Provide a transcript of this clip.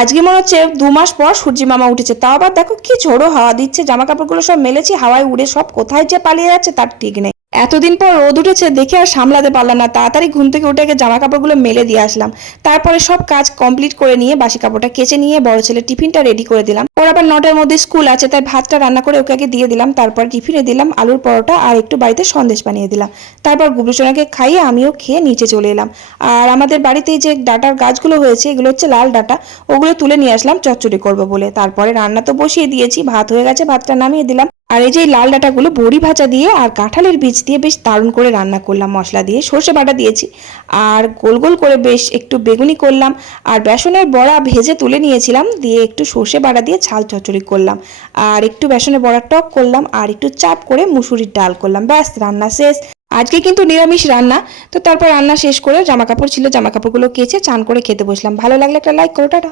আজকে মনে হচ্ছে দু মাস পর সূর্যি মামা উঠেছে। তাও আবার দেখো কি ঝোড়ো হাওয়া দিচ্ছে জামা কাপড়গুলো সব মেলেছি, হাওয়ায় উড়ে সব কোথায় যে পালিয়ে যাচ্ছে তার ঠিক নেই। এতদিন পর রোদ উঠেছে, দেখে আর সামলাতে পারলাম না। তাড়াতাড়ি ঘুম থেকে উঠে গিয়ে জামা কাপড়গুলো মেলে দিয়ে আসলাম। তারপরে সব কাজ কমপ্লিট করে নিয়ে বাসি কাপড়টা কেচে নিয়ে বড় ছেলে টিফিনটা রেডি করে দিলাম। ওর আবার নটার মধ্যে স্কুল আছে, তাই ভাতটা রান্না করে ওকে আগে দিয়ে দিলাম, তারপর টিফিনে দিলাম, আলুর পরোটা আর একটু বাড়িতে সন্দেশ বানিয়ে দিলাম। তারপর গুবলুচনাকে খাইয়ে আমিও খেয়ে নিচে চলে এলাম। আর আমাদের বাড়িতে যে ডাটার গাছগুলো হয়েছে, এগুলো হচ্ছে লাল ডাটা, ওগুলো তুলে নিয়ে আসলাম, চচ্চড়ি করব বলে। তারপরে রান্না তো বসিয়ে দিয়েছি, ভাত হয়ে গেছে, ভাতটা নামিয়ে দিলাম। আর এই যে লাল ডাটাগুলো বড়ি ভাজা দিয়ে আর কাঁঠালের বীজ দিয়ে বেশ দারুণ করে রান্না করলাম, মশলা দিয়ে সর্ষে বাটা দিয়েছি। আর গোল গোল করে বেশ একটু বেগুনি করলাম, আর বেসনের বড়া ভেজে তুলে নিয়েছিলাম, দিয়ে একটু সর্ষে বাটা দিয়ে ঝাল চচড়ি করলাম। আর একটু বেসনে বড়া টক করলাম, আর একটু চাপ করে মুসুরির ডাল করলাম। ব্যাস, রান্না শেষ। আজকে কিন্তু নিরামিষ রান্না। তো তারপর রান্না শেষ করে জামা কাপড় ছিল জামা কাপড়গুলো কেচে চান করে খেতে বসলাম। ভালো লাগলে একটা লাইক করো, টাটা।